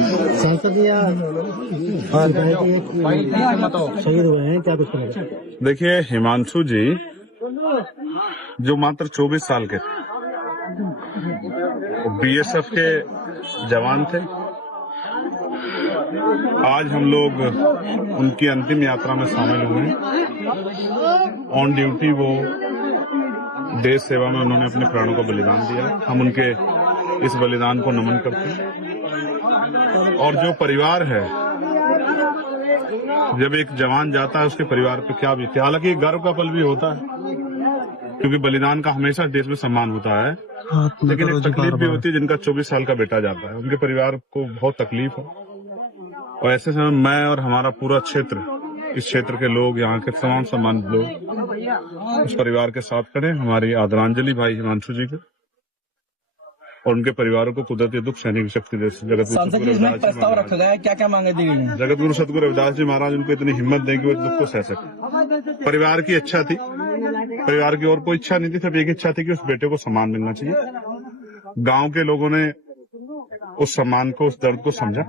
संसदीय शहीद हुए हैं, क्या कुछ करेगा? देखिए, हिमांशु जी जो मात्र 24 साल के थे, बीएसएफ के जवान थे। आज हम लोग उनकी अंतिम यात्रा में शामिल हुए हैं। ऑन ड्यूटी वो देश सेवा में उन्होंने अपने प्राणों को बलिदान दिया। हम उनके इस बलिदान को नमन करते हैं। और जो परिवार है, जब एक जवान जाता है उसके परिवार पे क्या बीतती है। हालांकि गर्व का पल भी होता है, क्योंकि बलिदान का हमेशा देश में सम्मान होता है, लेकिन एक तकलीफ भी होती है। जिनका 24 साल का बेटा जाता है, उनके परिवार को बहुत तकलीफ है। और ऐसे समय मैं और हमारा पूरा क्षेत्र, इस क्षेत्र के लोग, यहाँ के तमाम सम्मानित लोग उस परिवार के साथ खड़े। हमारी आदरांजलि भाई हिमांशु जी को और उनके परिवारों को कुदरती दुख सहने की शक्ति दे। प्रस्ताव रखा गया है, क्या क्या मांगे दी गई? जगत गुरु सतगुरु रविदास जी महाराज उनको इतनी हिम्मत दें कि वो इस दुख को सह सके। परिवार की इच्छा थी, परिवार की और कोई इच्छा नहीं थी, सिर्फ एक इच्छा थी कि उस बेटे को सम्मान मिलना चाहिए। गांव के लोगों ने उस सम्मान को, उस दर्द को समझा,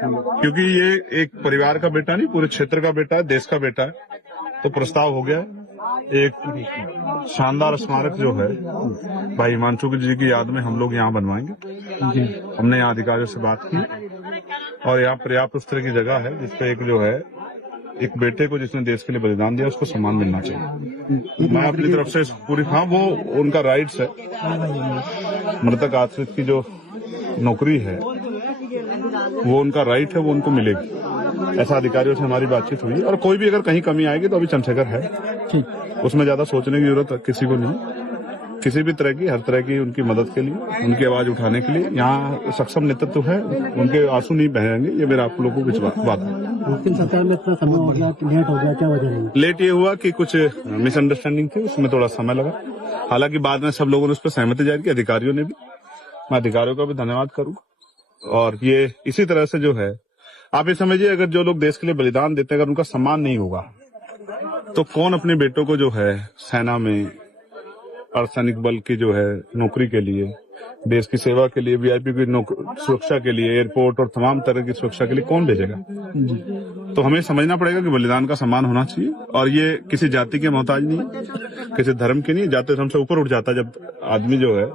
क्योंकि ये एक परिवार का बेटा नहीं, पूरे क्षेत्र का बेटा है, देश का बेटा है। तो प्रस्ताव हो गया है। एक शानदार स्मारक जो है भाई हिमांशु जी की याद में हम लोग यहाँ बनवाएंगे। हमने यहाँ अधिकारियों से बात की और यहाँ पर्याप्त उस तरह की जगह है जिसपे एक जो है, एक बेटे को जिसने देश के लिए बलिदान दिया, उसको सम्मान मिलना चाहिए। मैं अपनी तरफ से पूरी, हाँ वो उनका राइट्स है, मृतक आश्रित की जो नौकरी है वो उनका राइट है, वो उनको मिलेगी। ऐसा अधिकारियों से हमारी बातचीत हुई। और कोई भी अगर कहीं कमी आएगी तो अभी चंद्रशेखर है, उसमें ज्यादा सोचने की जरूरत किसी को नहीं। किसी भी तरह की, हर तरह की उनकी मदद के लिए, उनकी आवाज उठाने के लिए यहाँ सक्षम नेतृत्व है। उनके आंसू नहीं बहेंगे, ये मेरा आप लोगों को विश्वास बात है। सरकार में इतना समय हो गया, लेट हो गया, क्या वजह है? लेट ये हुआ कि कुछ मिसअंडरस्टैंडिंग थी, उसमें थोड़ा समय लगा। हालांकि बाद में सब लोगों ने उस पर सहमति जाहिर की, अधिकारियों ने भी। मैं अधिकारियों का भी धन्यवाद करूंगा। और ये इसी तरह से जो है, आप ये समझिए, अगर जो लोग देश के लिए बलिदान देते हैं, अगर उनका सम्मान नहीं होगा तो कौन अपने बेटों को जो है सेना में, अर्धसैनिक बल की जो है नौकरी के लिए, देश की सेवा के लिए, वीआईपी की सुरक्षा के लिए, एयरपोर्ट और तमाम तरह की सुरक्षा के लिए कौन भेजेगा? तो हमें समझना पड़ेगा कि बलिदान का सम्मान होना चाहिए। और ये किसी जाति के मोहताज नहीं है, किसी धर्म के नहीं। जाति धर्म से ऊपर उठ जाता है जब आदमी जो है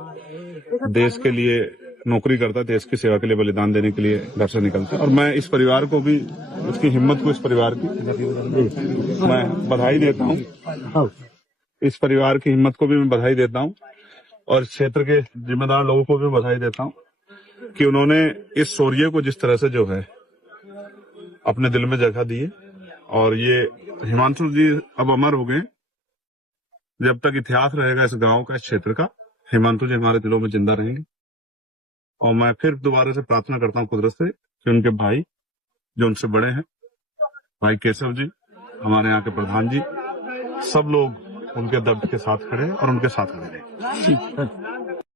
देश के लिए नौकरी करता है, देश की सेवा के लिए बलिदान देने के लिए घर से निकलता है। और मैं इस परिवार को भी, उसकी हिम्मत को, इस परिवार की मैं बधाई देता हूँ। इस परिवार की हिम्मत को भी मैं बधाई देता हूँ और क्षेत्र के जिम्मेदार लोगों को भी बधाई देता हूँ कि उन्होंने इस शौर्य को जिस तरह से जो है अपने दिल में जगह दी है। और ये हिमांशु जी अब अमर हो गए। जब तक इतिहास रहेगा इस गांव का, इस क्षेत्र का, हिमांशु जी हमारे दिलों में जिंदा रहेंगे। और मैं फिर दोबारा से प्रार्थना करता हूँ कुदरत से कि उनके भाई जो उनसे बड़े हैं, भाई केशव जी, हमारे यहाँ के प्रधान जी, सब लोग उनके दर्द के साथ खड़े और उनके साथ खड़े रहे।